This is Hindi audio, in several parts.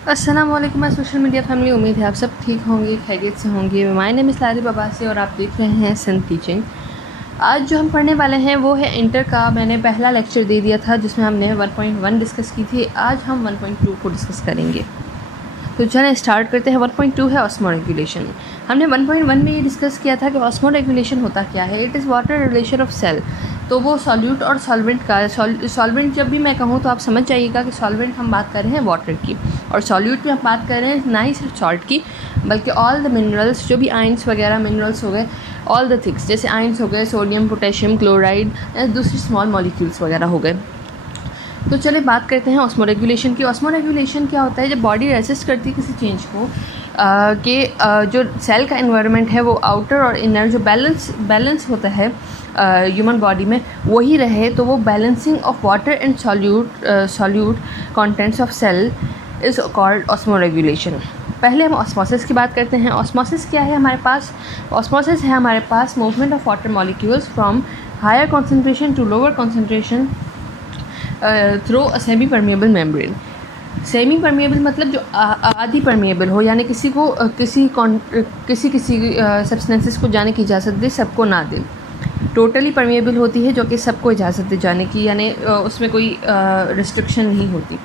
अस्सलाम वालेकुम माय सोशल मीडिया फैमिली। उम्मीद है आप सब ठीक होंगे, खैरियत से होंगे। माय नेम इज़ लारी बबासी और आप देख रहे हैं सन टीचिंग। आज जो हम पढ़ने वाले हैं वो है इंटर का। मैंने पहला लेक्चर दे दिया था जिसमें हमने 1.1 डिस्कस की थी। आज हम 1.2 को डिस्कस करेंगे। तो चलें स्टार्ट करते हैं। 1.2 है ऑस्मो रेगुलेशन। हमने 1.1 में ये डिस्कस किया था कि ऑस्मो रेगुलेशन होता क्या है। It is water relation of cell. तो वो सॉल्यूट और सॉल्वेंट का सॉल्वेंट जब भी मैं कहूँ तो आप समझ जाइएगा कि सॉल्वेंट हम बात कर रहे हैं वाटर की, और सॉल्यूट में हम बात कर रहे हैं ना ही सिर्फ सॉल्ट की बल्कि ऑल द मिनरल्स, जो भी आयंस वगैरह मिनरल्स हो गए, ऑल द थिंग्स जैसे आयंस हो गए, सोडियम, पोटेशियम, क्लोराइड, दूसरी स्मॉल मॉलिक्यूल्स वगैरह हो गए। तो चलिए बात करते हैं ऑस्मो रेगुलेशन की। ऑस्मो रेगुलेशन क्या होता है? जब बॉडी रेसिस्ट करती है किसी चेंज को कि जो सेल का एनवायरनमेंट है वो आउटर और इनर जो बैलेंस होता है ह्यूमन बॉडी में वही रहे, तो वो balancing of water and solute contents of cell is called osmoregulation. पहले हम ऑस्मोसिस की बात करते हैं। ऑस्मोसिस क्या है हमारे पास? ऑस्मोसिस है हमारे पास movement of water molecules from higher concentration to lower concentration through a semi permeable membrane. Semi permeable मतलब जो आधी परमेबल हो, यानी किसी को किसी सब्सटेंसेस को जाने की इजाज़त दे, सबको ना दे। टोटली परमेबल होती है जो कि सबको इजाज़त दे जाने की, यानी उसमें कोई रिस्ट्रिक्शन नहीं होती।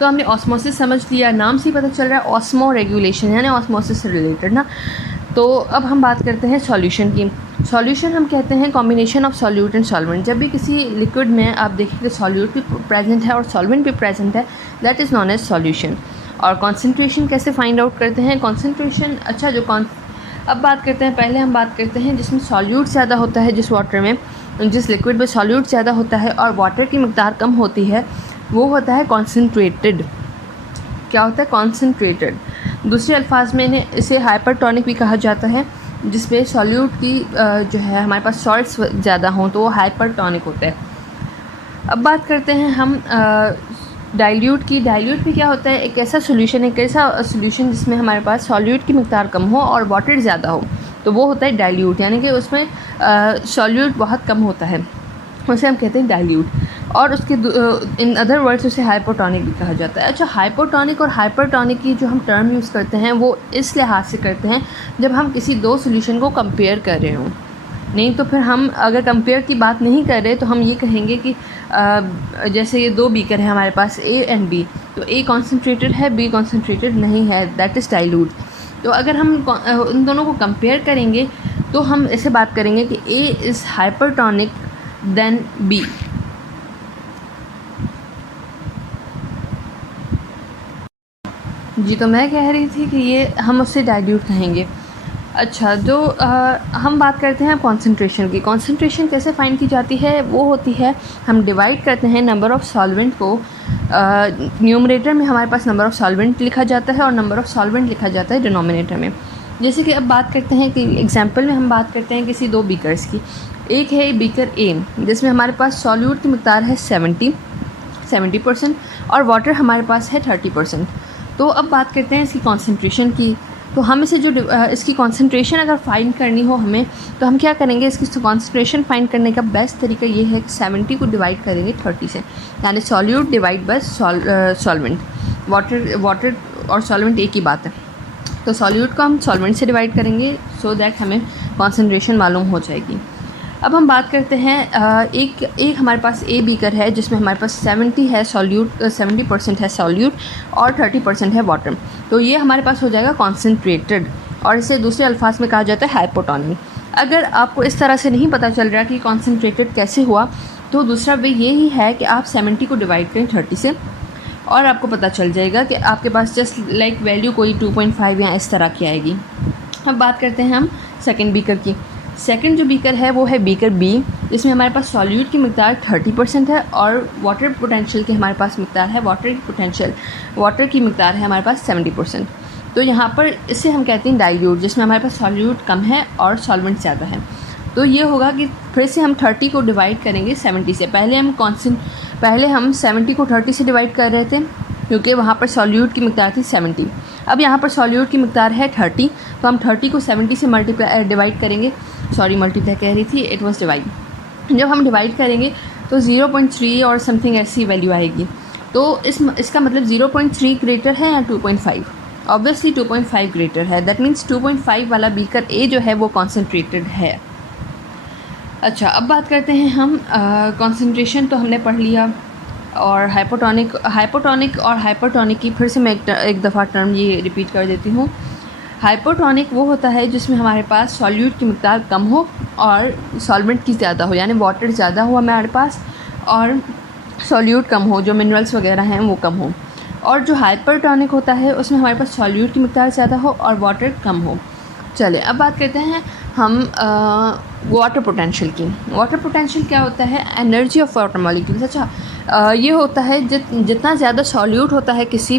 तो हमने ऑस्मोसिस समझ लिया, नाम से ही पता चल रहा है ऑस्मो रेगुलेशन यानी ऑस्मोसिस से रिलेटेड ना। तो अब हम बात करते हैं सॉल्यूशन की। सॉल्यूशन हम कहते हैं combination of solute and solvent. जब भी किसी लिक्विड में आप देखेंगे सॉल्यूट भी प्रेजेंट है और सॉल्वेंट भी प्रेजेंट है, that is known as solution. और कॉन्सेंट्रेशन कैसे फाइंड आउट करते हैं? कॉन्सेंट्रेशन अब बात करते हैं, पहले हम बात करते हैं जिसमें सॉल्यूट ज़्यादा होता है, जिस वाटर में, जिस लिक्विड में सॉल्यूट ज़्यादा होता है और वाटर की मकदार कम होती है, वो होता है कॉन्सेंट्रेटेड। क्या होता है? कॉन्सेंट्रेटेड। दूसरे अल्फाज में इसे हाइपरटोनिक भी कहा जाता है, जिसमें सॉल्यूट की जो है हमारे पास सॉल्ट्स ज़्यादा हों तो वो हाइपरटोनिक होता है। अब बात करते हैं हम डाइल्यूट की। डाइल्यूट भी क्या होता है? एक ऐसा सोल्यूशन जिसमें हमारे पास सॉल्यूट की मकदार कम हो और वाटर ज़्यादा हो, तो वो होता है डाइल्यूट, यानी कि उसमें सॉल्यूट बहुत कम होता है, उसे हम कहते हैं डाइल्यूट। और उसके इन अदर वर्ड्स उसे हाइपोटोनिक भी कहा जाता है। अच्छा, हाइपोटोनिक और हाइपरटोनिक की जो हम टर्म यूज़ करते हैं वो इस लिहाज से करते हैं जब हम किसी दो सोल्यूशन को कंपेयर कर रहे हों। नहीं तो फिर हम अगर कंपेयर की बात नहीं कर रहे तो हम ये कहेंगे कि जैसे ये दो बीकर हैं हमारे पास, ए एंड बी, तो ए कॉन्सेंट्रेटेड है, बी कॉन्सेंट्रेटेड नहीं है, दैट इज़ डाइल्यूट। तो अगर हम उन दोनों को कंपेयर करेंगे तो हम ऐसे बात करेंगे कि A is hypertonic than B. जी, तो मैं कह रही थी कि ये हम उससे डाइल्यूट कहेंगे। अच्छा, जो हम बात करते हैं कॉन्सेंट्रेशन की। कॉन्सेंट्रेशन कैसे फाइंड की जाती है? वो होती है, हम डिवाइड करते हैं नंबर ऑफ़ सॉल्वेंट को। न्यूमरेटर में हमारे पास नंबर ऑफ़ सॉल्वेंट लिखा जाता है और नंबर ऑफ़ सॉल्वेंट लिखा जाता है डिनोमिनेटर में। जैसे कि अब बात करते हैं कि एग्जांपल में हम बात करते हैं किसी दो बीकर्स की। एक है बीकर ए जिसमें हमारे पास सॉल्यूट की मकदार है 70% और वाटर हमारे पास है 30%। तो अब बात करते हैं इसकी कॉन्सेंट्रेशन की। तो हम इसे जो इसकी कॉन्सेंट्रेशन अगर फाइंड करनी हो हमें, तो हम क्या करेंगे? इसकी कॉन्सेंट्रेशन फाइंड करने का बेस्ट तरीका ये है कि 70 को डिवाइड करेंगे 30 से, यानी solute divide by solvent. Water और सॉल्वेंट एक ही बात है, तो सॉल्यूट को हम सॉल्वेंट से डिवाइड करेंगे सो दैट हमें कॉन्सेंट्रेशन मालूम हो जाएगी। अब हम बात करते हैं एक हमारे पास ए बीकर है जिसमें हमारे पास 70% है सॉल्यूट और 30% है वाटर, तो ये हमारे पास हो जाएगा कॉन्सेंट्रेटेड, और इसे दूसरे अल्फाज में कहा जाता है हाइपोटोनिक। अगर आपको इस तरह से नहीं पता चल रहा कि कॉन्सेंट्रेटेड कैसे हुआ, तो दूसरा वे ये ही है कि आप 70 को डिवाइड करें 30 से और आपको पता चल जाएगा कि आपके पास जस्ट लाइक वैल्यू कोई 2.5 या इस तरह की आएगी। अब बात करते हैं हम सेकेंड बीकर की। सेकंड जो बीकर है वो है बीकर बी, जिसमें हमारे पास सॉल्यूट की मकदार 30% है और वाटर पोटेंशियल की हमारे पास मकदार है, वाटर की मकदार है हमारे पास 70%। तो यहाँ पर इसे हम कहते हैं डाइल्यूट, जिसमें हमारे पास सॉल्यूट कम है और सॉल्वेंट ज़्यादा है। तो ये होगा कि फिर से हम 30 को डिवाइड करेंगे 70 से। पहले हम 70 को 30 से डिवाइड कर रहे थे क्योंकि वहाँ पर सॉल्यूट की मकदार थी 70। अब यहाँ पर सॉल्यूट की मकदार है 30, तो हम 30 को 70 से डिवाइड करेंगे, मल्टीप्लाई कह रही थी, इट वाज डिवाइड। जब हम डिवाइड करेंगे तो 0.3 और समथिंग ऐसी वैल्यू आएगी। तो इसका मतलब 0.3 ग्रेटर है या 2.5? ऑब्वियसली 2.5 ग्रेटर है। दैट मीन्स 2.5 वाला बीकर ए जो है वो कॉन्सेंट्रेटेड है। अच्छा, अब बात करते हैं हम कॉन्सेंट्रेशन तो हमने पढ़ लिया, और हाइपोटोनिक और हाइपरटोनिक की फिर से मैं एक दफ़ा टर्म ये रिपीट कर देती हूँ। हाइपोटोनिक वो होता है जिसमें हमारे पास सॉल्यूट की मिक़दार कम हो और सॉल्वेंट की ज़्यादा हो, यानी वाटर ज़्यादा हो हमारे पास और सॉल्यूट कम हो, जो मिनरल्स वगैरह हैं वो कम हो। और जो हाइपरटोनिक होता है उसमें हमारे पास सॉल्यूट की मिक़दार ज़्यादा हो और वाटर कम हो। चलिए अब बात करते हैं हम वाटर पोटेंशियल की। वाटर पोटेंशियल क्या होता है? Energy of water molecules. अच्छा, ये होता है जितना ज़्यादा सॉल्यूट होता है किसी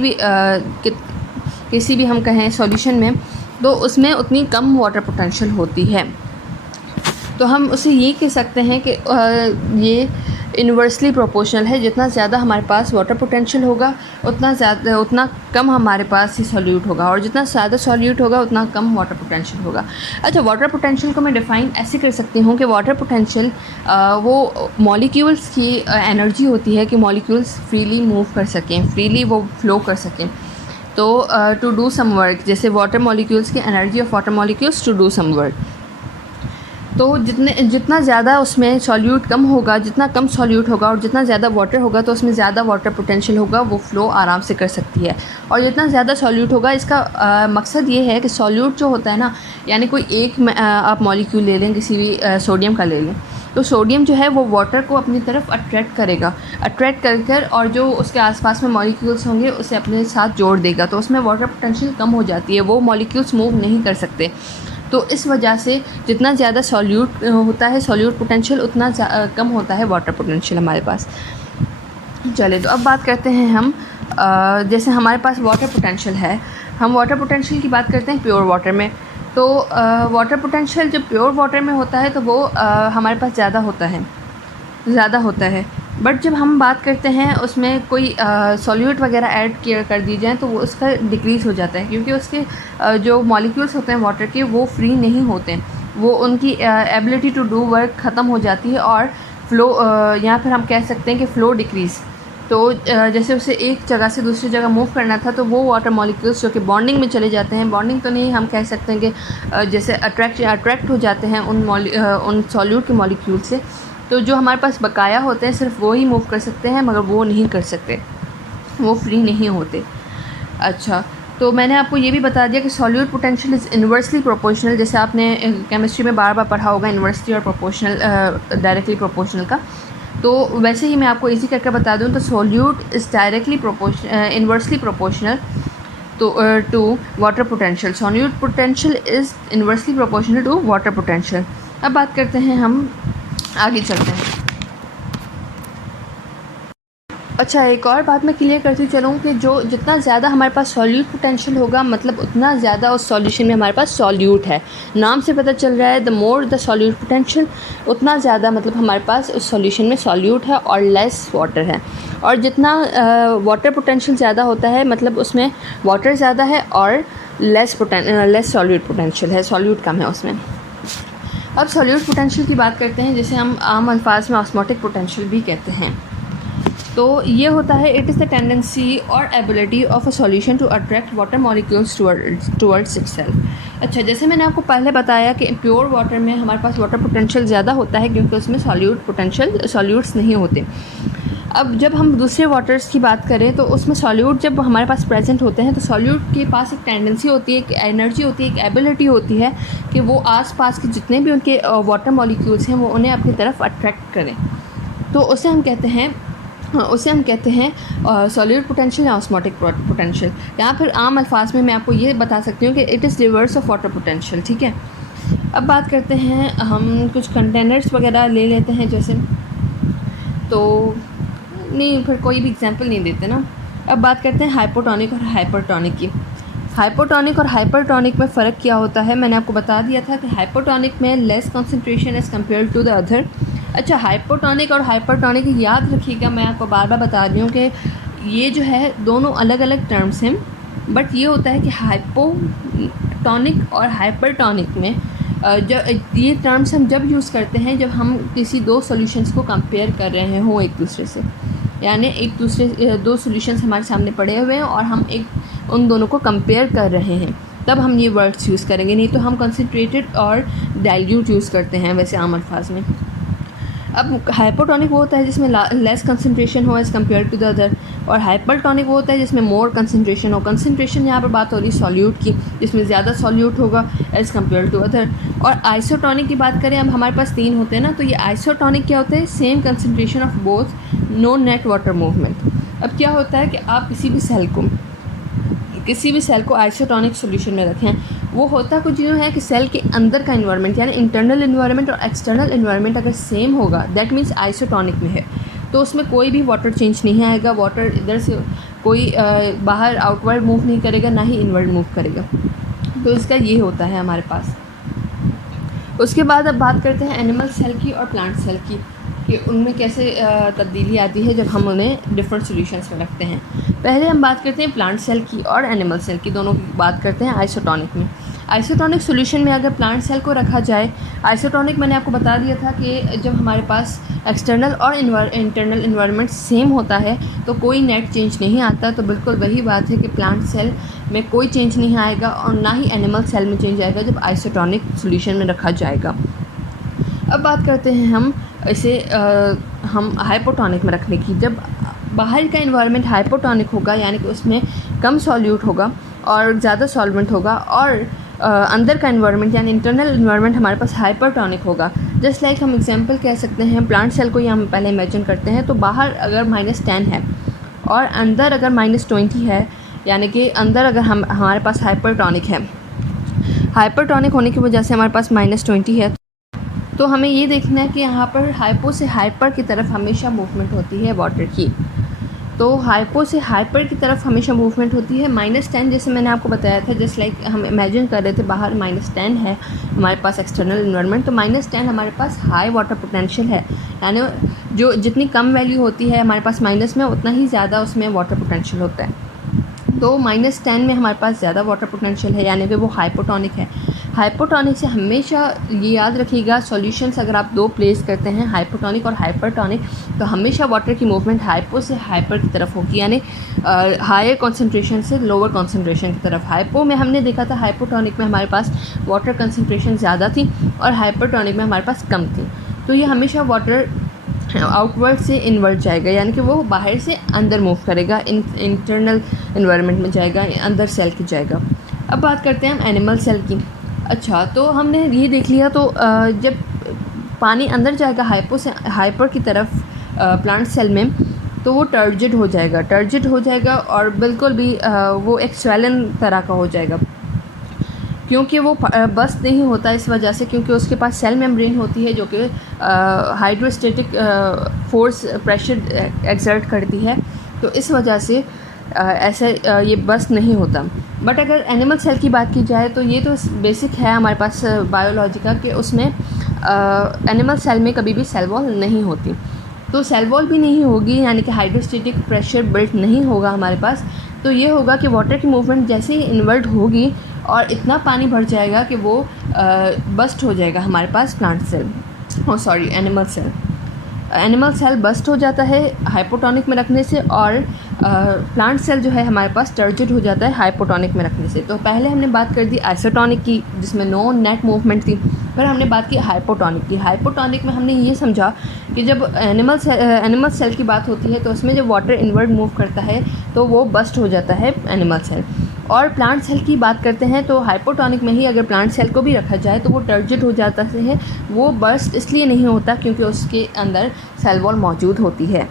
भी हम कहें सॉल्यूशन में, तो उसमें उतनी कम वाटर पोटेंशियल होती है। तो हम उसे ये कह सकते हैं कि ये इन्वर्सली प्रोपोर्शनल है। जितना ज़्यादा हमारे पास वाटर पोटेंशियल होगा उतना कम हमारे पास ही सॉल्यूट होगा, और जितना ज़्यादा सॉल्यूट होगा उतना कम वाटर पोटेंशियल होगा। अच्छा, वाटर पोटेंशियल को मैं डिफ़ाइन ऐसे कर सकती हूँ कि वाटर पोटेंशियल वो मॉलिक्यूल्स की एनर्जी होती है कि मॉलिक्यूल्स फ्रीली मूव कर सकें, फ्रीली वो फ्लो कर सकें। तो टू डू सम वर्क, जैसे वाटर मॉलिक्यूल्स की energy of water molecules to do some work. तो जितना ज़्यादा उसमें सॉल्यूट कम होगा, जितना कम सॉल्यूट होगा और जितना ज़्यादा वाटर होगा, तो उसमें ज़्यादा वाटर पोटेंशियल होगा, वो फ़्लो आराम से कर सकती है। और जितना ज़्यादा सॉल्यूट होगा, इसका मकसद ये है कि सॉल्यूट जो होता है ना, यानी कोई एक आप मॉलिक्यूल ले लें, किसी भी सोडियम का ले लें, तो सोडियम जो है वो वाटर को अपनी तरफ अट्रैक्ट करेगा, अट्रैक्ट कर और जो उसके आसपास में मॉलिक्यूल्स होंगे उसे अपने साथ जोड़ देगा, तो उसमें वाटर पोटेंशियल कम हो जाती है, वो मॉलिक्यूल्स मूव नहीं कर सकते। तो इस वजह से जितना ज़्यादा सॉल्यूट होता है सॉल्यूट पोटेंशियल, उतना कम होता है वाटर पोटेंशियल हमारे पास। चले, तो अब बात करते हैं हम जैसे हमारे पास वाटर पोटेंशियल है, हम वाटर पोटेंशियल की बात करते हैं प्योर वाटर में। तो वाटर पोटेंशियल जब प्योर वाटर में होता है तो वो हमारे पास ज़्यादा होता है। बट जब हम बात करते हैं उसमें कोई सॉल्यूट वगैरह ऐड कर दी जाए तो वो उसका डिक्रीज़ हो जाता है, क्योंकि उसके जो मॉलिक्यूल्स होते हैं वाटर के वो फ्री नहीं होते, वो उनकी एबिलिटी टू डू वर्क ख़त्म हो जाती है और फ़्लो, या फिर हम कह सकते हैं कि फ़्लो डिक्रीज़। तो जैसे उसे एक जगह से दूसरी जगह मूव करना था, तो वो वाटर मॉलिक्यूल्स जो कि बॉन्डिंग में चले जाते हैं, बॉन्डिंग तो नहीं, हम कह सकते हैं कि जैसे अट्रैक्ट हो जाते हैं उन सॉल्यूट के मॉलिक्यूल से। तो जो हमारे पास बकाया होते हैं सिर्फ वो ही मूव कर सकते हैं, मगर वो नहीं कर सकते, वो फ्री नहीं होते। अच्छा, तो मैंने आपको ये भी बता दिया कि solute potential is inversely proportional. जैसे आपने केमिस्ट्री में बार बार पढ़ा होगा इन्वर्सली और प्रोपोर्शनल, डायरेक्टली प्रोपोर्शनल का। तो वैसे ही मैं आपको इसी करके बता दूं, तो solute is directly inversely proportional to water potential. Solute potential is inversely proportional to water potential. अब बात करते हैं, हम आगे चलते हैं। अच्छा, एक और बात मैं क्लियर करती चलूँ कि जितना ज़्यादा हमारे पास सॉल्यूट पोटेंशियल होगा, मतलब उतना ज़्यादा उस सॉल्यूशन में हमारे पास सॉल्यूट है। नाम से पता चल रहा है, the more the solute potential, उतना ज़्यादा मतलब हमारे पास उस सॉल्यूशन में सॉल्यूट है और लेस वाटर है। और जितना वाटर पोटेंशियल ज़्यादा होता है, मतलब उसमें वाटर ज़्यादा है और लेस सॉल्यूट पोटेंशियल है, सॉल्यूट कम है उसमें। अब सॉल्यूट पोटेंशियल की बात करते हैं, जिसे हम आम अल्फाज में ऑस्मोटिक पोटेंशियल भी कहते हैं। तो ये होता है, इट इज़ द टेंडेंसी और ability of a solution to attract water molecules towards itself. अच्छा, जैसे मैंने आपको पहले बताया कि प्योर वाटर में हमारे पास वाटर पोटेंशियल ज़्यादा होता है, क्योंकि उसमें सॉल्यूट्स नहीं होते। अब जब हम दूसरे वाटर्स की बात करें तो उसमें सॉल्यूट जब हमारे पास प्रेजेंट होते हैं, तो सॉल्यूट के पास एक टेंडेंसी होती है, एक एनर्जी होती है, एक एबिलिटी होती है कि वो आसपास के जितने भी उनके वाटर मॉलिक्यूल्स हैं वो उन्हें अपनी तरफ अट्रैक्ट करें। तो उसे हम कहते हैं सॉल्यूट पोटेंशियल या ऑस्मोटिक पोटेंशियल। यहाँ फिर आम अल्फाज में मैं आपको ये बता सकती हूँ कि it is reverse of water potential. ठीक है, अब बात करते हैं, हम कुछ कंटेनर्स वगैरह ले लेते हैं, जैसे तो नहीं, फिर कोई भी एग्जांपल नहीं देते ना। अब बात करते हैं हाइपोटोनिक और हाइपरटोनिक की। हाइपोटोनिक और हाइपरटोनिक में फ़र्क क्या होता है, मैंने आपको बता दिया था कि हाइपोटोनिक में less concentration as compared to the other. अच्छा, हाइपोटोनिक और हाइपरटोनिक याद रखिएगा, मैं आपको बार बार बता रही हूँ कि ये जो है दोनों अलग अलग टर्म्स हैं, बट ये होता है कि हाइपोटोनिक और हाइपरटोनिक में जब ये टर्म्स हम जब यूज़ करते हैं जब हम किसी दो सॉल्यूशंस को कंपेयर कर रहे हों एक दूसरे से। यानी एक दूसरे दो सॉल्यूशंस हमारे सामने पड़े हुए हैं और हम एक उन दोनों को कंपेयर कर रहे हैं, तब हम ये वर्ड्स यूज़ करेंगे, नहीं तो हम कंसनट्रेटेड और डाइल्यूट यूज़ करते हैं वैसे आम अल्फाज में। अब हाइपोटोनिक वो होता है जिसमें लेस कंसनट्रेशन हो as compared to the other, और हाइपरटोनिक वो होता है जिसमें मोर कंसनट्रेशन हो। कंसनट्रेशन यहाँ पर बात हो रही है सॉल्यूट की, जिसमें ज़्यादा सॉल्यूट होगा एज़ कम्पेयर टू अदर। और आइसोटोनिक की बात करें, अब हमारे पास 3 होते हैं ना, तो ये आइसोटोनिक क्या होता है, same concentration of both, no net water movement. अब क्या होता है कि आप किसी भी सेल को आइसोटोनिक सॉल्यूशन में रखें, वो होता कुछ यूँ है कि सेल के अंदर का इन्वायरमेंट यानी इंटरनल इन्वायरमेंट और एक्सटर्नल इन्वायरमेंट अगर सेम होगा, दैट मीन्स आइसोटोनिक में है, तो उसमें कोई भी वाटर चेंज नहीं आएगा। वाटर इधर से कोई बाहर आउटवर्ड मूव नहीं करेगा, ना ही इनवर्ड मूव करेगा। तो इसका ये होता है हमारे पास। उसके बाद अब बात करते हैं एनिमल सेल की और प्लांट सेल की, कि उनमें कैसे तब्दीली आती है जब हम उन्हें डिफरेंट सॉल्यूशंस में रखते हैं। पहले हम बात करते हैं प्लांट सेल की और एनिमल सेल की, दोनों की बात करते हैं आइसोटोनिक में। आइसोटोनिक सॉल्यूशन में अगर प्लांट सेल को रखा जाए, आइसोटोनिक मैंने आपको बता दिया था कि जब हमारे पास एक्सटर्नल और इंटरनल इन्वायरमेंट सेम होता है तो कोई नेट चेंज नहीं आता। तो बिल्कुल वही बात है कि प्लांट सेल में कोई चेंज नहीं आएगा और ना ही एनिमल सेल में चेंज आएगा जब आइसोटोनिक सॉल्यूशन में रखा जाएगा। अब बात करते हैं हम इसे हम हाइपोटोनिक में रखने की। जब बाहर का इन्वायरमेंट हाइपोटोनिक होगा, यानी कि उसमें कम सॉल्यूट होगा और ज़्यादा सॉल्वेंट होगा, और अंदर का इन्वायरमेंट यानी इंटरनल इन्वायरमेंट हमारे पास हाइपरटोनिक होगा। जस्ट लाइक हम एग्जांपल कह सकते हैं, प्लांट सेल को ही हम पहले इमेजिन करते हैं, तो बाहर अगर -10 है और अंदर अगर -20 है, यानी कि अंदर अगर हमारे पास हाइपरटोनिक है, हाइपरटोनिक होने की वजह से हमारे पास -20 है, तो हमें ये देखना है कि यहाँ पर हाइपो से हाइपर की तरफ हमेशा मूवमेंट होती है वाटर की। तो हाइपो से हाइपर की तरफ हमेशा मूवमेंट होती है। -10 जैसे मैंने आपको बताया था, जस्ट लाइक हम इमेजिन कर रहे थे बाहर -10 है हमारे पास एक्सटर्नल इन्वायरमेंट, तो -10 हमारे पास हाई वाटर पोटेंशियल है, यानी जो जितनी कम वैल्यू होती है हमारे पास माइनस में, उतना ही ज़्यादा उसमें वाटर पोटेंशियल होता है। तो -10 में हमारे पास ज़्यादा वाटर पोटेंशियल है, यानी कि वो हाइपोटोनिक है। हाइपोटोनिक से हमेशा ये याद रखिएगा, सॉल्यूशंस अगर आप 2 प्लेस करते हैं, हाइपोटोनिक और हाइपरटोनिक, तो हमेशा वाटर की मूवमेंट हाइपो से हाइपर की तरफ होगी, यानी हायर कंसंट्रेशन से लोअर कंसंट्रेशन की तरफ। हाइपो में हमने देखा था, हाइपोटोनिक में हमारे पास वाटर कंसंट्रेशन ज़्यादा थी और हाइपरटोनिक में हमारे पास कम थी। तो ये हमेशा वाटर आउटवर्ड से इनवर्ड जाएगा, यानी कि वो बाहर से अंदर मूव करेगा, इंटरनल इन्वायरमेंट में जाएगा, अंदर सेल की जाएगा। अब बात करते हैं हम एनिमल सेल की। अच्छा, तो हमने ये देख लिया, तो जब पानी अंदर जाएगा हाइपो से हाइपर की तरफ प्लांट सेल में, तो वो टर्जिड हो जाएगा और बिल्कुल भी वो एक स्वेलन तरह का हो जाएगा, क्योंकि वो बस्ट नहीं होता इस वजह से, क्योंकि उसके पास सेल मेम्ब्रेन होती है जो कि हाइड्रोस्टेटिक फोर्स प्रेशर एक्सर्ट करती है, तो इस वजह से ऐसे ये बस्ट नहीं होता। बट अगर एनिमल सेल की बात की जाए, तो ये तो बेसिक है हमारे पास बायोलॉजी का, कि उसमें एनिमल सेल में कभी भी सेल वॉल नहीं होती। तो सेल वॉल भी नहीं होगी, यानी कि हाइड्रोस्टेटिक प्रेशर बिल्ट नहीं होगा हमारे पास। तो ये होगा कि वाटर की मूवमेंट जैसे ही इन्वर्ट होगी और इतना पानी भर जाएगा कि वो बस्ट हो जाएगा हमारे पास plant cell, animal cell. Animal cell burst हो जाता है हाइपोटोनिक में रखने से, और प्लांट सेल जो है हमारे पास टर्जिड हो जाता है हाइपोटोनिक में रखने से। तो पहले हमने बात कर दी आइसोटोनिक की, जिसमें नो नेट मूवमेंट थी, फिर हमने बात की हाइपोटोनिक की। हाइपोटोनिक में हमने ये समझा कि जब एनिमल सेल की बात होती है, तो उसमें जब वाटर इनवर्ड मूव करता है तो वो बस्ट हो जाता है एनिमल सेल। और प्लांट सेल की बात करते हैं, तो हाइपोटोनिक में ही अगर प्लांट सेल को भी रखा जाए तो वो टर्जिड हो जाता है, वो बस्ट इसलिए नहीं होता क्योंकि उसके अंदर सेल वॉल मौजूद होती है।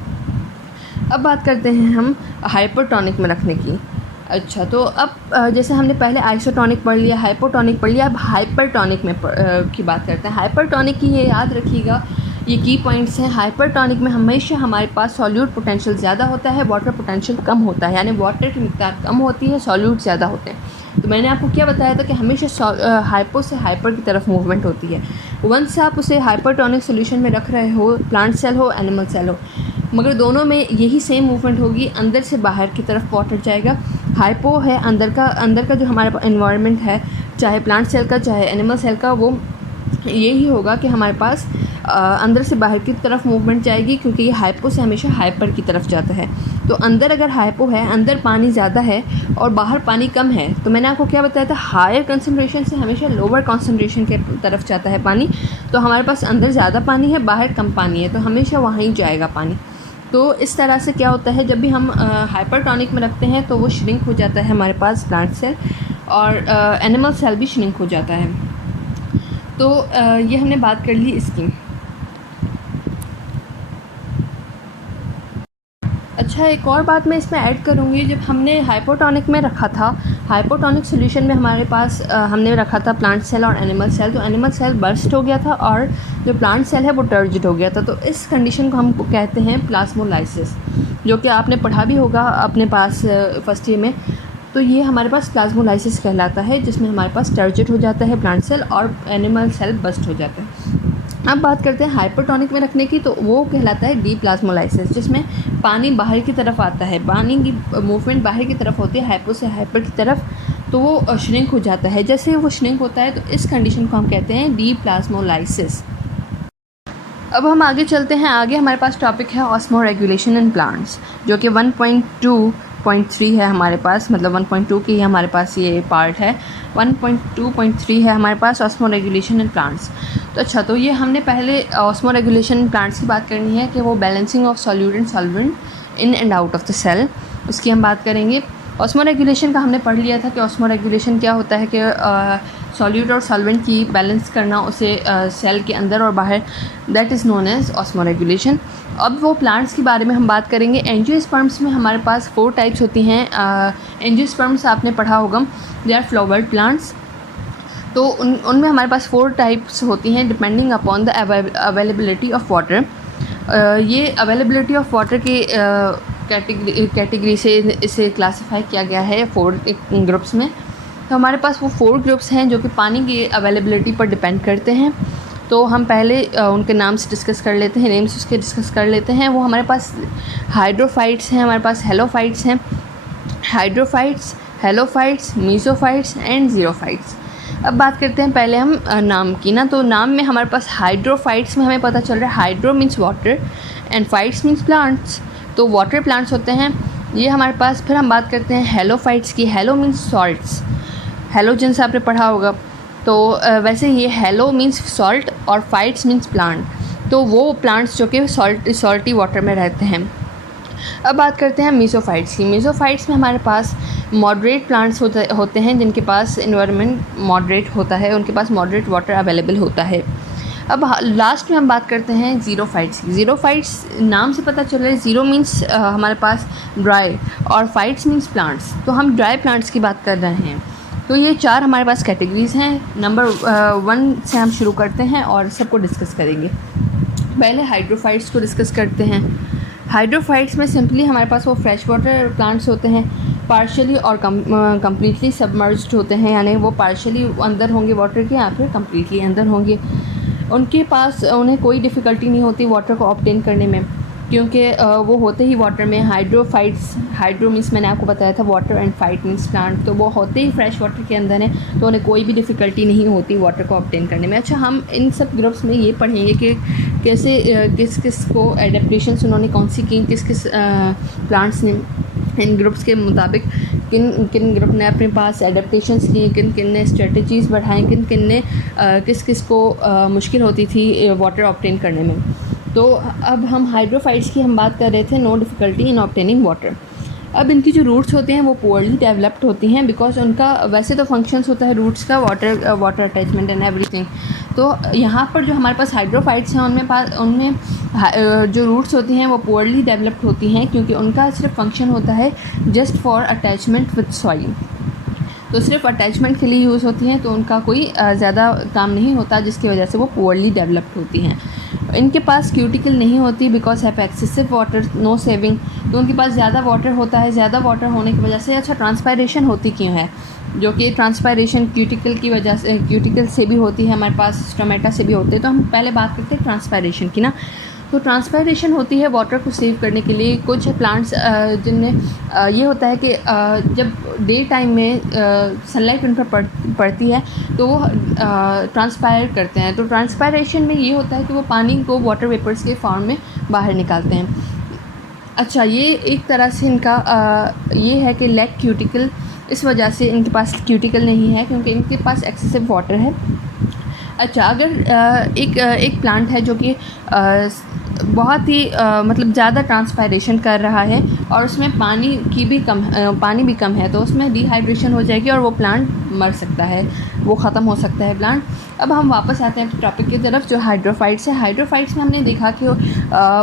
अब बात करते हैं हम हाइपरटोनिक में रखने की। अच्छा, तो अब जैसे हमने पहले आइसोटोनिक पढ़ लिया, हाइपोटोनिक पढ़ लिया, अब हाइपरटोनिक में की बात करते हैं। हाइपरटोनिक की ये याद रखिएगा, ये की पॉइंट्स हैं। हाइपरटोनिक में हमेशा हमारे पास सॉल्यूट पोटेंशियल ज़्यादा होता है, वाटर पोटेंशियल कम होता है, यानी वाटर की मिक़दार कम होती है, सॉल्यूट ज़्यादा होते हैं। तो मैंने आपको क्या बताया था कि हमेशा हाइपो से हाइपर की तरफ मूवमेंट होती है। वंस आप उसे हाइपरटोनिक सॉल्यूशन में रख रहे हो, प्लांट सेल हो एनिमल सेल हो, मगर दोनों में यही सेम मूवमेंट होगी, अंदर से बाहर की तरफ वाटर जाएगा। हाइपो है अंदर का जो हमारा एनवायरनमेंट है, चाहे प्लांट सेल का चाहे एनिमल सेल का, वो यही होगा कि हमारे पास अंदर से बाहर की तरफ मूवमेंट जाएगी, क्योंकि ये हाइपो से हमेशा हाइपर की तरफ जाता है। तो अंदर अगर हाइपो है, अंदर पानी ज़्यादा है और बाहर पानी कम है, तो मैंने आपको क्या बताया था, हायर कंसनट्रेशन से हमेशा लोअर कंसनट्रेशन के तरफ जाता है पानी। तो हमारे पास अंदर ज़्यादा पानी है, बाहर कम पानी है, तो हमेशा वहाँ ही जाएगा पानी। तो इस तरह से क्या होता है, जब भी हम हाइपरटोनिक में रखते हैं तो वो श्रिंक हो जाता है हमारे पास प्लांट सेल, और एनिमल सेल भी श्रिंक हो जाता है। तो ये हमने बात कर ली इसकी। अच्छा, एक और बात मैं इसमें ऐड करूँगी, जब हमने हाइपोटोनिक में रखा था, हाइपोटोनिक सॉल्यूशन में हमारे पास हमने रखा था प्लांट सेल और एनिमल सेल, तो एनिमल सेल बर्स्ट हो गया था और जो प्लांट सेल है वो टर्जिड हो गया था। तो इस कंडीशन को हम कहते हैं प्लाज्मोलाइसिस, जो कि आपने पढ़ा भी होगा अपने पास फर्स्ट ईयर में। तो ये हमारे पास प्लाज्मोलाइसिस कहलाता है, जिसमें हमारे पास टर्जिड हो जाता है प्लांट सेल और एनिमल सेल बस्ट हो जाता है। अब बात करते हैं हाइपरटोनिक में रखने की, तो वो कहलाता है डीप्लाज्मोलाइसिस, जिसमें पानी बाहर की तरफ आता है, पानी की मूवमेंट बाहर की तरफ होती है हाइपो से हाइपर की तरफ, तो वो श्रिंक हो जाता है। जैसे वो श्रिंक होता है तो इस कंडीशन को हम कहते हैं डीप्लाज्मोलाइसिस। अब हम आगे चलते हैं। आगे हमारे पास टॉपिक है ऑस्मोरेगुलेशन इन प्लांट्स, जो कि 1.2.3 है हमारे पास, मतलब 1.2 की हमारे पास ये पार्ट है। 1.2.3 है हमारे पास ऑस्मोरेगुलेशन इन प्लांट्स। तो अच्छा, तो ये हमने पहले ऑस्मोरेगुलेशन इन प्लांट्स की बात करनी है कि वो balancing of solute and solvent in and out of the cell, उसकी हम बात करेंगे। ऑस्मोरेगुलेशन का हमने पढ़ लिया था कि ऑस्मोरेगुलेशन क्या होता है, कि सॉल्यूट और सॉल्वेंट की बैलेंस करना उसे सेल के अंदर और बाहर, that is known as osmoregulation. अब वो प्लांट्स के बारे में हम बात करेंगे। एंजियोस्पर्म्स में हमारे पास 4 टाइप्स होती हैं। एंजियोस्पर्म्स आपने पढ़ा होगा, दे आर फ्लावर्ड प्लांट्स। तो उनमें हमारे पास 4 टाइप्स होती हैं depending upon the availability of water. ये अवेलेबिलिटी ऑफ वाटर के कैटेगरी से इसे क्लासीफाई किया गया है 4 ग्रुप्स में। तो हमारे पास वो 4 ग्रुप्स हैं जो कि पानी की अवेलेबिलिटी पर डिपेंड करते हैं। तो हम पहले उनके नाम से डिस्कस कर लेते हैं, नेम्स उसके डिस्कस कर लेते हैं। वो हमारे पास हाइड्रोफाइट्स हैं, हमारे पास हेलोफाइट्स हैं, हाइड्रोफाइट्स, हेलोफाइट्स, मीसोफाइट्स एंड ज़ीरोफाइट्स। अब बात करते हैं पहले हम नाम की ना। तो नाम में हमारे पास हाइड्रोफाइट्स में हमें पता चल रहा है, hydro means water and fights means plants, तो वाटर प्लांट्स होते हैं ये हमारे पास। फिर हम बात करते हैं हेलोफाइट्स की। हेलो मीन्स सॉल्ट्स, हेलोजन से आपने पढ़ा होगा। तो वैसे ये हेलो मीन्स सॉल्ट और फाइट्स मीन्स प्लांट, तो वो प्लांट्स जो कि सॉल्टी वाटर में रहते हैं। अब बात करते हैं मीसोफाइट्स की। मीसोफाइट्स में हमारे पास मॉडरेट प्लांट्स होते हैं जिनके पास इन्वायरमेंट मॉडरेट होता है, उनके पास मॉडरेट वाटर अवेलेबल होता है। अब लास्ट में हम बात करते हैं ज़ीरोफाइट्स की। ज़ीरोफाइट्स नाम से पता चल रहा है, ज़ीरो मीन्स हमारे पास ड्राई और फाइट्स मीन्स प्लांट्स, तो हम ड्राई प्लांट्स की बात कर रहे हैं। तो ये 4 हमारे पास कैटेगरीज़ हैं। नंबर 1 से हम शुरू करते हैं और सबको डिस्कस करेंगे। पहले हाइड्रोफाइट्स को डिस्कस करते हैं। हाइड्रोफाइट्स में सिंपली हमारे पास वो फ्रेश वाटर प्लांट्स होते हैं, पार्शियली और कम्प्लीटली सबमर्ज्ड होते हैं, यानी वो पार्शियली अंदर होंगे वाटर के या फिर कम्प्लीटली अंदर होंगे। उनके पास उन्हें कोई डिफ़िकल्टी नहीं होती वाटर को ऑब्टेन करने में, क्योंकि वो होते ही वाटर में। हाइड्रोफाइट्स, हाइड्रो मीन्स मैंने आपको बताया था water and fight means plant, तो वो होते ही फ्रेश वाटर के अंदर हैं, तो उन्हें कोई भी डिफ़िकल्टी नहीं होती वाटर को ऑब्टेन करने में। अच्छा, हम इन सब ग्रुप्स में ये पढ़ेंगे कि कैसे किस किस को एडेप्टेशंस उन्होंने कौन सी की, किस किस प्लांट्स ने इन ग्रुप्स के मुताबिक किन किन ग्रुप ने अपने पास एडेप्टेशंस की, किन किन ने स्ट्रेटजीज़ बढ़ाएँ, किन किन ने किस किस को मुश्किल होती थी वाटर ऑब्टेन करने में। तो अब हम हाइड्रोफाइट्स की हम बात कर रहे थे, no difficulty in obtaining water. अब इनकी जो रूट्स होती हैं वो पुअरली डेवलप्ड होती हैं, बिकॉज उनका वैसे तो फंक्शंस होता है रूट्स का वाटर अटैचमेंट एंड एवरीथिंग। तो यहाँ पर जो हमारे पास हाइड्रोफाइट्स हैं उनमें जो रूट्स होती हैं वो पुअरली डेवलप्ड होती हैं, क्योंकि उनका सिर्फ फंक्शन होता है just for attachment with soil, तो सिर्फ अटैचमेंट के लिए यूज़ होती हैं, तो उनका कोई ज़्यादा काम नहीं होता, जिसकी वजह से वो पुअरली डेवलप्ड होती हैं। इनके पास क्यूटिकल नहीं होती because have excessive water, no saving, तो उनके पास ज़्यादा वाटर होता है। ज़्यादा वाटर होने की वजह से अच्छा ट्रांसपायरेशन होती क्यों है, जो कि ट्रांसपायरेशन क्यूटिकल की वजह से, क्यूटिकल से भी होती है, हमारे पास स्टोमेटा से भी होते हैं। तो हम पहले बात करते हैं ट्रांसपायरेशन की ना। तो ट्रांसपायरेशन होती है वाटर को सेव करने के लिए। कुछ प्लांट्स जिनमें ये होता है कि जब डे टाइम में सनलाइट उन पर पड़ती है तो वो ट्रांसपायर करते हैं। तो ट्रांसपायरेशन में ये होता है कि वो पानी को वाटर वेपर्स के फॉर्म में बाहर निकालते हैं। अच्छा, ये एक तरह से इनका ये है कि लैक क्यूटिकल, इस वजह से इनके पास क्यूटिकल नहीं है क्योंकि इनके पास एक्सेसिव वाटर है। अच्छा, अगर एक प्लांट है जो कि बहुत ही मतलब ज़्यादा ट्रांसपायरेशन कर रहा है और उसमें पानी भी कम है, तो उसमें डिहाइड्रेशन हो जाएगी और वो प्लांट मर सकता है, वो ख़त्म हो सकता है प्लांट। अब हम वापस आते हैं टॉपिक की तरफ, जो हाइड्रोफाइट्स है। हाइड्रोफाइट्स में हमने देखा कि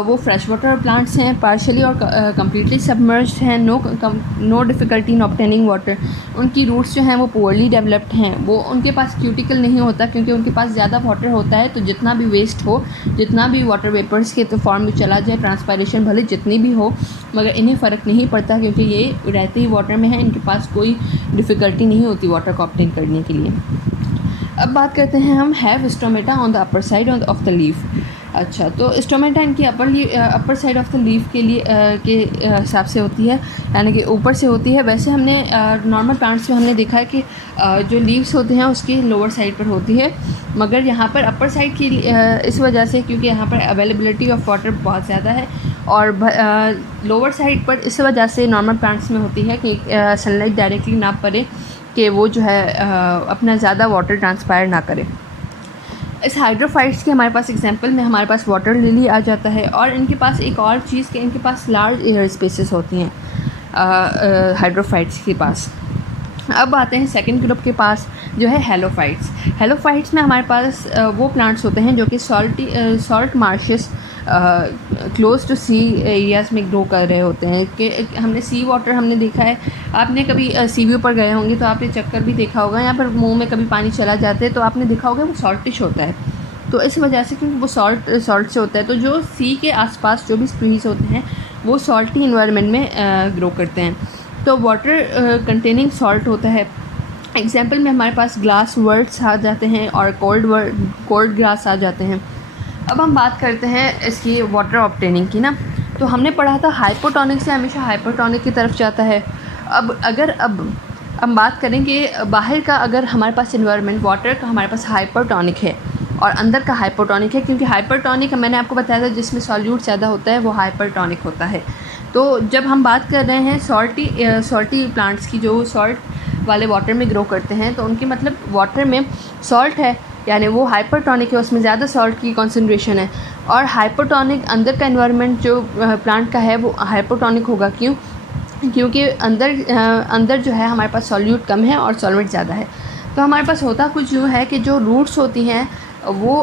वो फ्रेश वाटर प्लांट्स हैं, पार्शियली और कम्प्लीटली सबमर्ज्ड हैं, no difficulty in obtaining water. उनकी रूट्स जो हैं वो पुअरली डेवलप्ड हैं, वो उनके पास क्यूटिकल नहीं होता क्योंकि उनके पास ज़्यादा वाटर होता है। तो जितना भी वेस्ट हो, जितना भी वाटर वेपर्स के फॉर्म में चला जाए, ट्रांसपायरेशन भले जितनी भी हो, मगर इन्हें फ़र्क नहीं पड़ता क्योंकि ये रहते ही वाटर में है, इनके पास कोई डिफ़िकल्टी नहीं होती वाटर को ऑब्टेन करने के लिए। अब बात करते हैं हम have stomata on the upper side of the leaf. अच्छा, तो स्टोमेटा इनकी upper side of the leaf के लिए के हिसाब से होती है, यानी कि ऊपर से होती है। वैसे हमने नॉर्मल प्लांट्स में हमने देखा है कि जो लीव्स होते हैं उसकी लोअर साइड पर होती है, मगर यहाँ पर अपर साइड की इस वजह से क्योंकि यहाँ पर अवेलेबिलिटी ऑफ वाटर बहुत ज़्यादा है और लोअर साइड पर इस वजह से नॉर्मल प्लांट्स में होती है कि सनलाइट डायरेक्टली ना पड़े कि वो जो है अपना ज़्यादा वाटर ट्रांसपायर ना करे। इस हाइड्रोफाइट्स के हमारे पास एग्जांपल में हमारे पास वाटर लिली आ जाता है और इनके पास एक और चीज़ कि इनके पास लार्ज एयर स्पेसेस होती हैं हाइड्रोफाइट्स के पास। अब आते हैं सेकंड ग्रुप के पास, जो है हेलोफाइट्स। हेलोफाइट्स में हमारे पास वो प्लांट्स होते हैं जो कि salt marshes close to sea areas में ग्रो कर रहे होते हैं। कि हमने सी वाटर हमने देखा है, आपने कभी सी व्यू पर गए होंगे तो आपने चक्कर भी देखा होगा, यहाँ पर मुंह में कभी पानी चला जाता है तो आपने देखा होगा वो सॉल्टिश होता है। तो इस वजह से क्योंकि वो सॉल्ट से होता है, तो जो सी के आसपास जो भी ट्रीज होते हैं वो सॉल्टी इन्वायरमेंट में ग्रो करते हैं। तो वाटर कंटेनिंग सॉल्ट होता है। एग्जाम्पल में हमारे पास ग्लास वर्ड्स आ जाते हैं और कोल्ड ग्रास आ जाते हैं। अब हम बात करते हैं इसकी वाटर ऑब्टेनिंग की ना, तो हमने पढ़ा था हाइपोटोनिक से हमेशा हाइपरटोनिक की तरफ जाता है। अब हम बात करें कि बाहर का अगर हमारे पास इन्वायरमेंट वाटर का हमारे पास हाइपरटोनिक है और अंदर का हाइपोटोनिक है, क्योंकि हाइपरटोनिक मैंने आपको बताया था जिसमें सॉल्यूट ज़्यादा होता है वो हाइपरटोनिक होता है। तो जब हम बात कर रहे हैं सॉल्टी प्लांट्स की जो सॉल्ट वाले वाटर में ग्रो करते हैं, तो उनकी मतलब वाटर में सॉल्ट है यानी वो हाइपरटोनिक है, उसमें ज़्यादा सॉल्ट की कॉन्सेंट्रेशन है। और हाइपोटोनिक अंदर का एनवायरनमेंट जो प्लांट का है वो हाइपोटोनिक होगा। क्योंकि अंदर जो है हमारे पास सॉल्यूट कम है और सॉल्वेंट ज़्यादा है। तो हमारे पास होता कुछ जो है कि जो रूट्स होती हैं वो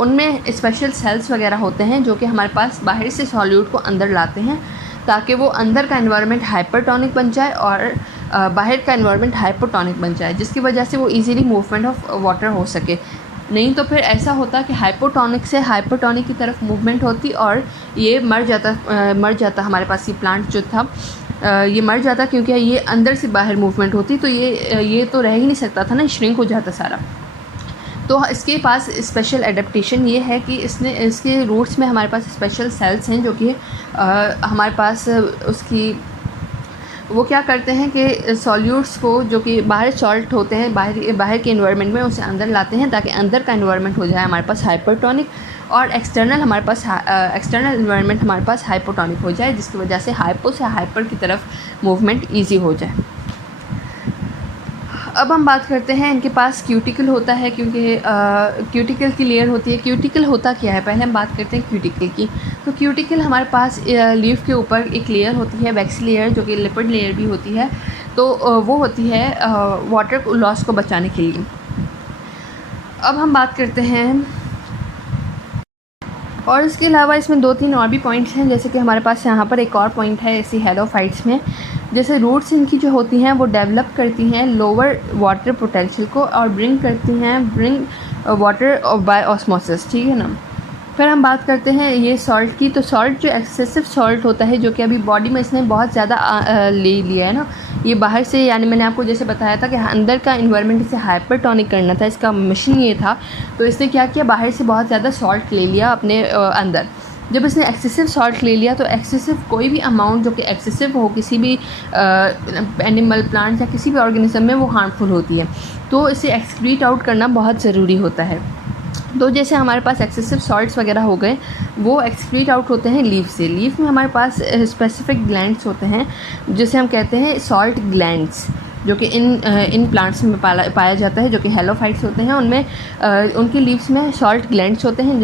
उनमें स्पेशल सेल्स वगैरह होते हैं जो कि हमारे पास बाहर से सॉल्यूट को अंदर लाते हैं ताकि वो अंदर का एनवायरनमेंट हाइपरटोनिक बन जाए और बाहर का एनवायरनमेंट हाइपोटोनिक बन जाए, जिसकी वजह से वो इजीली मूवमेंट ऑफ वाटर हो सके। नहीं तो फिर ऐसा होता कि हाइपोटोनिक से हाइपरटोनिक की तरफ मूवमेंट होती और ये मर जाता हमारे पास ये प्लांट जो था ये मर जाता, क्योंकि ये अंदर से बाहर मूवमेंट होती तो ये तो रह ही नहीं सकता था ना, श्रिंक हो जाता सारा। तो इसके पास स्पेशल एडेप्टेशन ये है कि इसके रूट्स में हमारे पास स्पेशल सेल्स हैं जो कि हमारे पास वो क्या करते हैं कि सॉल्यूट्स को जो कि बाहर सॉल्ट होते हैं बाहर के एनवायरनमेंट में उसे अंदर लाते हैं ताकि अंदर का एनवायरनमेंट हो जाए हमारे पास हाइपरटोनिक और एक्सटर्नल एनवायरनमेंट हमारे पास हाइपोटोनिक हो जाए, जिसकी वजह से हाइपो से हाइपर की तरफ मूवमेंट ईजी हो जाए। अब हम बात करते हैं इनके पास क्यूटिकल होता है, क्योंकि क्यूटिकल की लेयर होती है। क्यूटिकल होता क्या है, पहले हम बात करते हैं क्यूटिकल की। तो क्यूटिकल हमारे पास लीफ के ऊपर एक लेयर होती है वैक्सी लेयर जो कि लिपिड लेयर भी होती है। तो वो होती है वाटर लॉस को बचाने के लिए। अब हम बात करते हैं और इसके अलावा इसमें 2-3 और भी पॉइंट्स हैं, जैसे कि हमारे पास यहाँ पर एक और पॉइंट है ऐसी हेलोफाइट्स में, जैसे रूट्स इनकी जो होती हैं वो डेवलप करती हैं लोअर वाटर पोटेंशियल को और ब्रिंग वाटर बाय ऑस्मोसिस, ठीक है ना। फिर हम बात करते हैं ये सॉल्ट की। तो सॉल्ट जो एक्सेसिव सॉल्ट होता है जो कि अभी बॉडी में इसने बहुत ज़्यादा ले लिया है ना, ये बाहर से, यानी मैंने आपको जैसे बताया था कि अंदर का इन्वायरमेंट इसे हाइपरटोनिक करना था, इसका मिशन ये था। तो इसने क्या किया, बाहर से बहुत ज़्यादा सॉल्ट ले लिया अपने अंदर। जब इसने एक्सेसिव सॉल्ट ले लिया तो एक्सेसिव कोई भी अमाउंट जो कि एक्सेसिव हो किसी भी एनिमल, प्लांट या किसी भी ऑर्गेनिज्म में, वो हार्मफुल होती है। तो इसे एक्सक्रीट आउट करना बहुत ज़रूरी होता है। तो जैसे हमारे पास एक्सेसिव सॉल्ट्स वगैरह हो गए, वो एक्सक्रीट आउट होते हैं लीफ से। लीफ में हमारे पास स्पेसिफिक ग्लैंड्स होते हैं जिसे हम कहते हैं सॉल्ट ग्लैंड्स, जो कि इन प्लांट्स में पाया जाता है, जो कि हेलोफाइट्स होते हैं। उनमें उनकी लीव्स में सॉल्ट ग्लैंड्स होते हैं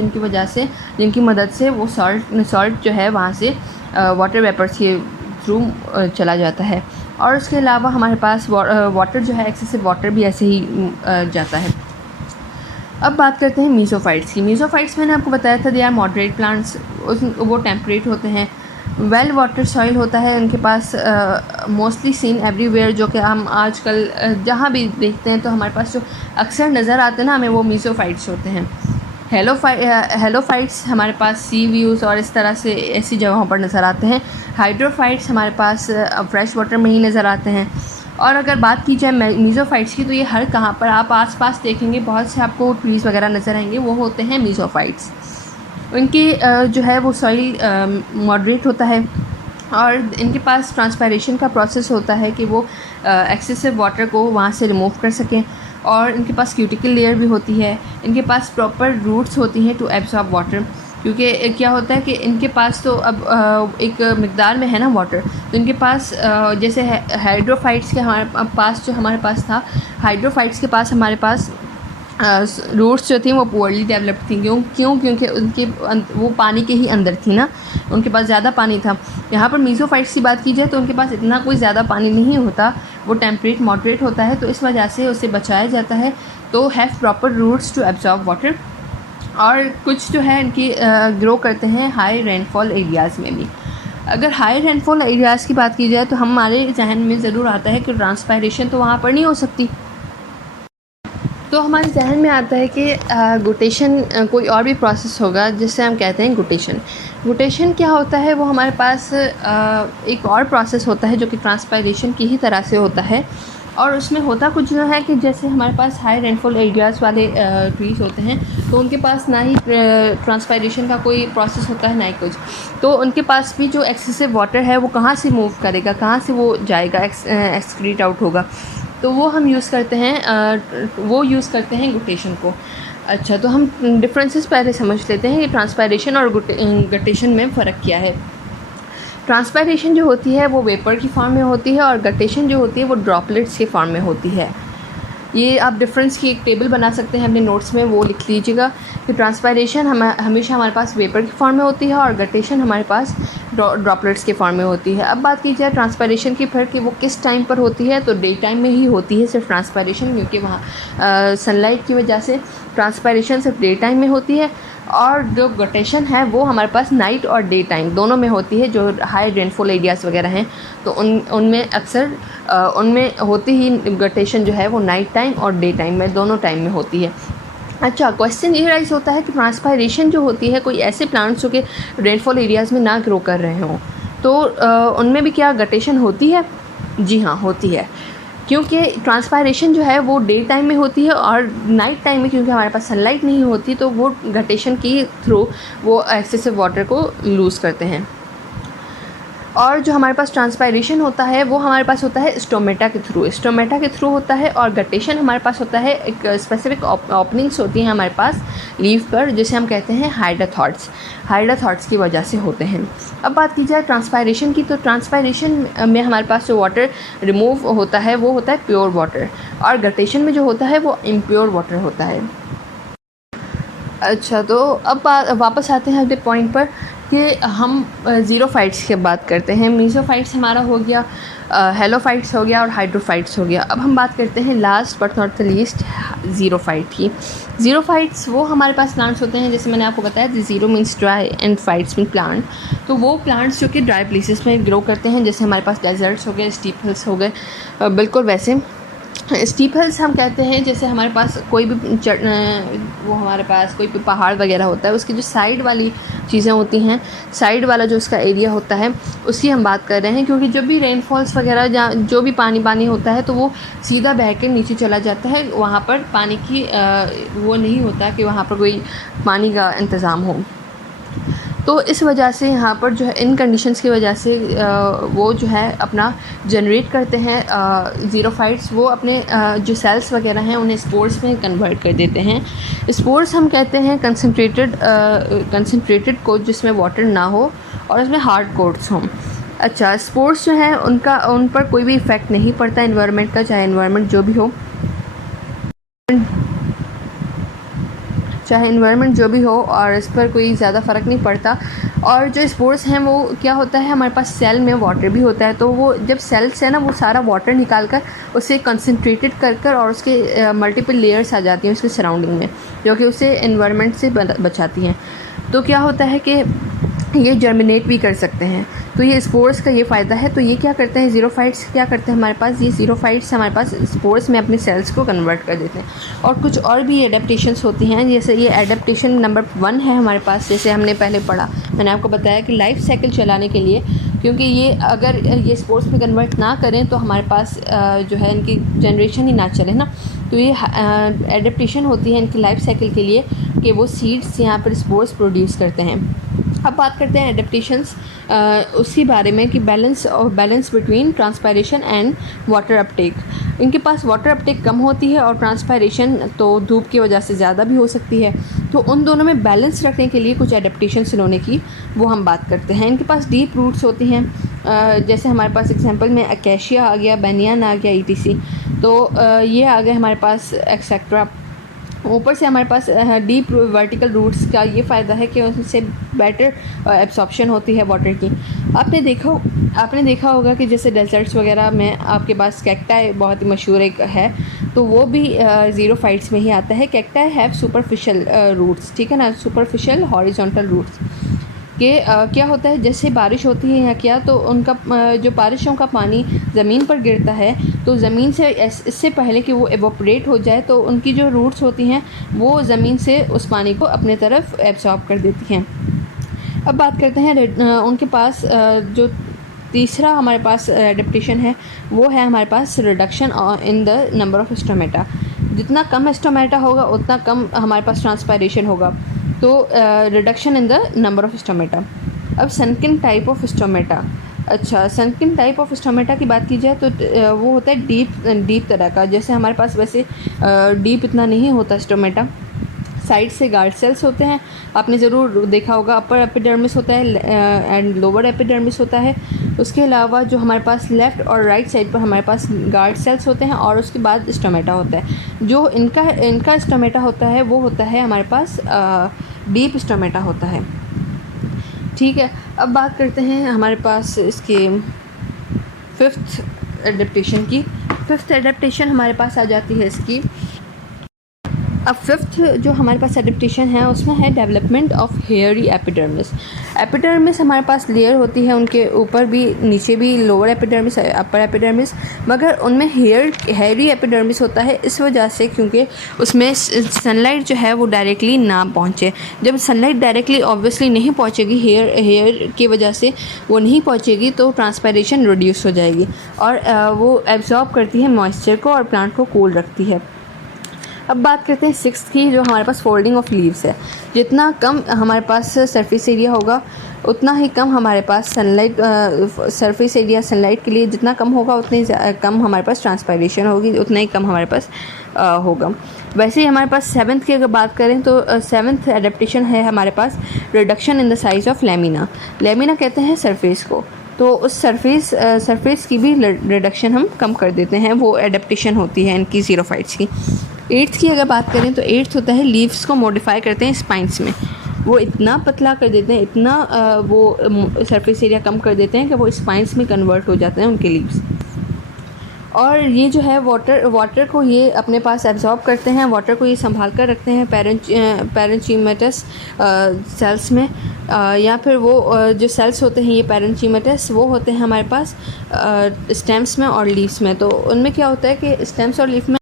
जिनकी मदद से वो सॉल्ट जो है वहाँ से वाटर वेपर्स के थ्रू चला जाता है। और उसके अलावा हमारे पास वाटर जो है, एक्सेसिव वाटर भी ऐसे ही जाता है। अब बात करते हैं मीसोफाइट्स की। मीसोफाइट्स मैंने आपको बताया था दे आर मॉडरेट प्लांट्स, वो टेम्परेट होते हैं, वेल वाटर सॉइल होता है उनके पास, मोस्टली सीन एवरीवेयर, जो कि हम आजकल जहाँ भी देखते हैं तो हमारे पास जो अक्सर नज़र आते हैं ना हमें, वो मीसोफाइट्स होते हैं। हेलोफाइट्स हमारे पास सी व्यूज़ और इस तरह से ऐसी जगहों पर नज़र आते हैं। हाइड्रोफाइट्स हमारे पास फ्रेश वाटर में ही नज़र आते हैं। और अगर बात की जाए मीसोफाइट्स की, तो ये हर कहाँ पर आप आसपास देखेंगे बहुत से आपको ट्रीज़ वगैरह नज़र आएंगे, वो होते हैं मीसोफाइट्स। इनकी जो है वो सॉइल मॉडरेट होता है और इनके पास ट्रांसपायरेशन का प्रोसेस होता है कि वो एक्सेसिव वाटर को वहाँ से रिमूव कर सकें। और इनके पास क्यूटिकल लेयर भी होती है। इनके पास प्रॉपर रूट्स होती हैं टू एब्जॉर्ब वाटर, क्योंकि क्या होता है कि इनके पास तो अब एक मिकदार में है ना वाटर, तो इनके पास जैसे हाइड्रोफाइट्स के हमारे पास था, हाइड्रोफाइट्स के पास हमारे पास रूट्स जो थी वो पुअरली डेवलप्ड थी। क्योंकि उनके वो पानी के ही अंदर थी ना, उनके पास ज़्यादा पानी था। यहाँ पर मीसोफाइट्स की बात की जाए तो उनके पास इतना कोई ज़्यादा पानी नहीं होता, वो टेम्परेट मॉडरेट होता है, तो इस वजह से उसे बचाया जाता है। तो have proper roots to absorb water. और कुछ जो है इनकी ग्रो करते हैं हाई रेनफॉल एरियाज़ में भी। अगर हाई रेनफॉल एरियाज़ की बात की जाए तो हमारे जहन में ज़रूर आता है कि ट्रांसपायरेशन तो वहाँ पर नहीं हो सकती, तो हमारे जहन में आता है कि गुटेशन कोई और भी प्रोसेस होगा जिससे हम कहते हैं गुटेशन। गुटेशन क्या होता है, वो हमारे पास एक और प्रोसेस होता है जो कि ट्रांसपायरेशन की ही तरह से होता है। और उसमें होता कुछ जो है कि जैसे हमारे पास हाई रेनफॉल एरियाज़ वाले ट्रीज़ होते हैं, तो उनके पास ना ही ट्रांसपायरेशन का कोई प्रोसेस होता है ना ही कुछ, तो उनके पास भी जो एक्सेसिव वाटर है वो कहाँ से मूव करेगा, कहाँ से वो जाएगा, एक्सक्रीट आउट होगा, तो वो हम यूज़ करते हैं गुटेशन को। अच्छा, तो हम डिफरेंसेस पहले समझ लेते हैं कि ट्रांसपायरेशन और गटेशन में फ़र्क क्या है। ट्रांसपायरेशन जो होती है वो वेपर की फॉर्म में होती है और गटेशन जो होती है वो ड्रॉपलेट्स के फॉर्म में होती है। ये आप डिफरेंस की एक टेबल बना सकते हैं अपने नोट्स में, वो लिख लीजिएगा कि ट्रांसपायरेशन हमेशा हमारे पास वेपर की फॉर्म में होती है और गटेशन हमारे पास ड्रॉपलेट्स के फॉर्म में होती है। अब बात की जाए ट्रांसपायरेशन की फिर कि वो किस टाइम पर होती है, तो डे टाइम में ही होती है सिर्फ ट्रांसपायरेशन, क्योंकि वहाँ सनलाइट की वजह से ट्रांसपायरेशन सिर्फ डे टाइम में होती है। और जो गटेशन है वो हमारे पास नाइट और डे टाइम दोनों में होती है। जो हाई रेनफॉल एरियाज़ वगैरह हैं तो उनमें अक्सर उनमें होती ही गटेशन जो है वो नाइट टाइम और डे टाइम में दोनों टाइम में होती है। अच्छा, क्वेश्चन ये राइज होता है कि ट्रांसपायरेशन जो होती है कोई ऐसे प्लांट्स जो कि रेनफॉल एरियाज़ में ना ग्रो कर रहे हों, तो उनमें भी क्या गटेशन होती है? जी हाँ, होती है, क्योंकि ट्रांसपायरेशन जो है वो डे टाइम में होती है और नाइट टाइम में क्योंकि हमारे पास सनलाइट नहीं होती, तो वो गटेशन के थ्रू वो एक्सेसिव वाटर को लूज़ करते हैं। और जो हमारे पास ट्रांसपायरेशन होता है वो हमारे पास होता है स्टोमेटा के थ्रू होता है। और गटेशन हमारे पास होता है एक स्पेसिफिक ओपनिंग्स होती हैं हमारे पास लीफ पर, जिसे हम कहते हैं हाइड्रोथॉट्स की वजह से होते हैं। अब बात की जाए ट्रांसपायरेशन की, तो ट्रांसपायरेशन में हमारे पास जो वाटर रिमूव होता है वो होता है प्योर वाटर, और गटेशन में जो होता है वो इम्प्योर वाटर होता है। अच्छा, तो अब वापस आते हैं अगले पॉइंट पर कि हम ज़ीरोफाइट्स की बात करते हैं। मीसोफाइट्स हमारा हो गया, हेलोफाइट्स हो गया और हाइड्रोफाइट्स हो गया। अब हम बात करते हैं last but not the least xerophyte की। ज़ीरोफाइट्स वो हमारे पास प्लांट्स होते हैं, जैसे मैंने आपको बताया zero means dry and fights mean plant, तो वो प्लांट्स जो कि ड्राई प्लेसेस में ग्रो करते हैं, जैसे हमारे पास डेजर्ट्स हो गए, स्टीप हिल्स हो गए। बिल्कुल वैसे स्टीप हिल्स हम कहते हैं जैसे हमारे पास कोई भी वो हमारे पास कोई भी पहाड़ वगैरह होता है, उसकी जो साइड वाली चीज़ें होती हैं, साइड वाला जो उसका एरिया होता है उसकी हम बात कर रहे हैं, क्योंकि जब भी रेनफॉल्स वगैरह जहाँ जो भी पानी होता है तो वो सीधा बह के नीचे चला जाता है। वहाँ पर पानी की वो नहीं होता कि वहाँ पर कोई पानी का इंतज़ाम हो। तो तो इस वजह से यहाँ पर जो है इन कंडीशंस की वजह से वो जो है अपना जनरेट करते हैं ज़ीरोफाइट्स। वो अपने जो सेल्स वगैरह हैं उन्हें स्पोर्स में कन्वर्ट कर देते हैं। स्पोर्स हम कहते हैं कंसनट्रेटेड को जिसमें वाटर ना हो और उसमें हार्ड कोट्स हों। अच्छा, स्पोर्स जो हैं उन पर कोई भी इफ़ेक्ट नहीं पड़ता एनवायरनमेंट का, चाहे एनवायरनमेंट जो भी हो और इस पर कोई ज़्यादा फ़र्क नहीं पड़ता। और जो स्पोर्स हैं वो क्या होता है, हमारे पास सेल में वाटर भी होता है, तो वो जब सेल्स है ना वो सारा वाटर निकाल कर उसे कंसनट्रेटेड कर और उसके मल्टीपल लेयर्स आ जाती हैं उसके सराउंडिंग में, जो कि उसे एनवायरनमेंट से बचाती हैं। तो क्या होता है कि ये जर्मिनेट भी कर सकते हैं। तो ये स्पोर्स का ये फ़ायदा है। तो ये क्या करते हैं, ज़ीरोफाइट्स क्या करते हैं हमारे पास, ये ज़ीरोफाइट्स हमारे पास स्पोर्स में अपने सेल्स को कन्वर्ट कर देते हैं। और कुछ और भी एडेप्टेशंस होती हैं, जैसे ये एडेप्टेशन नंबर 1 है हमारे पास। जैसे हमने पहले पढ़ा, मैंने आपको बताया कि लाइफ साइकिल चलाने के लिए, क्योंकि ये अगर ये स्पोर्स में कन्वर्ट ना करें तो हमारे पास जो है इनकी जनरेशन ही ना चले ना। तो ये एडेप्टेशन होती है इनकी लाइफ साइकिल के लिए कि वो सीड्स यहाँ पर स्पोर्स प्रोड्यूस करते हैं। अब बात करते हैं एडेप्टेशंस उसी बारे में कि balance between transpiration and water Uptake. इनके पास वाटर अपटेक कम होती है और ट्रांसपायरेशन तो धूप की वजह से ज़्यादा भी हो सकती है। तो उन दोनों में बैलेंस रखने के लिए कुछ एडेप्टेशंस इन्होंने की, वो हम बात करते हैं। इनके पास डीप रूट्स होती हैं, जैसे हमारे पास एग्जांपल में अकेशिया आ गया, बेनियन आ गया, ईटीसी। तो ये आ गए हमारे पास एक्सेट्रा। ऊपर से हमारे पास डीप वर्टिकल रूट्स का ये फ़ायदा है कि उनसे बेटर एब्सॉर्प्शन होती है वाटर की। आपने देखा होगा कि जैसे डेजर्ट्स वगैरह में आपके पास कैक्टाई बहुत ही मशहूर एक है, तो वो भी ज़ीरोफाइट्स में ही आता है। कैक्टाई हैव सुपरफिशियल रूट्स, ठीक है ना, सुपरफिशियल हॉरिजॉन्टल रूट्स कि क्या होता है, जैसे बारिश होती है या क्या, तो उनका जो बारिशों का पानी ज़मीन पर गिरता है तो ज़मीन से इससे पहले कि वो एवोपरेट हो जाए तो उनकी जो रूट्स होती हैं वो ज़मीन से उस पानी को अपने तरफ एब्सॉर्ब कर देती हैं। अब बात करते हैं उनके पास जो तीसरा हमारे पास एडेप्टेशन है वो है हमारे पास reduction in the number of stomata. जितना कम स्टोमेटा होगा उतना कम हमारे पास ट्रांसपायरेशन होगा। तो reduction in the number of stomata. अब सनकिन टाइप ऑफ स्टोमेटा। अच्छा, सनकिन टाइप ऑफ स्टोमेटा की बात की जाए तो वो होता है डीप तरह का। जैसे हमारे पास वैसे डीप इतना नहीं होता स्टोमेटा, साइड से गार्ड सेल्स होते हैं। आपने ज़रूर देखा होगा, अपर एपिडर्मिस होता है एंड लोअर एपिडर्मिस होता है। उसके अलावा जो हमारे पास लेफ़्ट और राइट साइड पर हमारे पास गार्ड सेल्स होते हैं और उसके बाद स्टोमेटा होता है। जो इनका स्टोमेटा होता है वो होता है हमारे पास डीप स्टोमेटा होता है, ठीक है। अब बात करते हैं हमारे पास इसके फिफ्थ एडेप्टेशन की। फिफ्थ एडेप्टेशन हमारे पास आ जाती है इसकी। अब फिफ्थ जो हमारे पास एडेप्टेशन है उसमें है development of hairy epidermis. Epidermis हमारे पास लेयर होती है, उनके ऊपर भी नीचे भी लोअर एपिडर्मिस, अपर एपिडर्मिस, मगर उनमें हेयरी एपिडर्मिस होता है इस वजह से क्योंकि उसमें सनलाइट जो है वो डायरेक्टली ना पहुँचे। जब सनलाइट डायरेक्टली ऑब्वियसली नहीं पहुँचेगी, हेयर की वजह से वो नहीं पहुँचेगी, तो ट्रांसपायरेशन रिड्यूस हो जाएगी और वो एब्जॉर्ब करती है मॉइस्चर को और प्लांट को कूल रखती है। अब बात करते हैं सिक्स्थ की, जो हमारे पास फोल्डिंग ऑफ लीव्स है। जितना कम हमारे पास सरफेस एरिया होगा उतना ही कम हमारे पास सनलाइट, सरफेस एरिया सनलाइट के लिए जितना कम होगा उतनी कम हमारे पास ट्रांसपायरेशन होगी, उतना ही कम हमारे पास होगा। वैसे ही हमारे पास सेवन्थ की अगर बात करें तो सेवन्थ एडेप्टेशन है हमारे पास reduction in the size of lamina. Lamina कहते हैं सरफेस को, तो उस सरफेस की भी रिडक्शन हम कम कर देते हैं, वो एडेप्टेशन होती है इनकी ज़ीरोफाइट्स की। एट्थ की अगर बात करें तो एट्थ होता है लीव्स को मॉडिफाई करते हैं स्पाइंस में। वो इतना पतला कर देते हैं, इतना वो सरफेस एरिया कम कर देते हैं कि वो स्पाइंस में कन्वर्ट हो जाते हैं उनके लीव्स। और ये जो है वाटर को ये अपने पास एब्जॉर्ब करते हैं, वाटर को ये संभाल कर रखते हैं पैरेंचीमेटस सेल्स में, या फिर वो जो सेल्स होते हैं ये पैरेंचीमेटस वो होते हैं हमारे पास स्टेम्स में और लीव्स में। तो उनमें क्या होता है कि स्टेम्स और लीफ में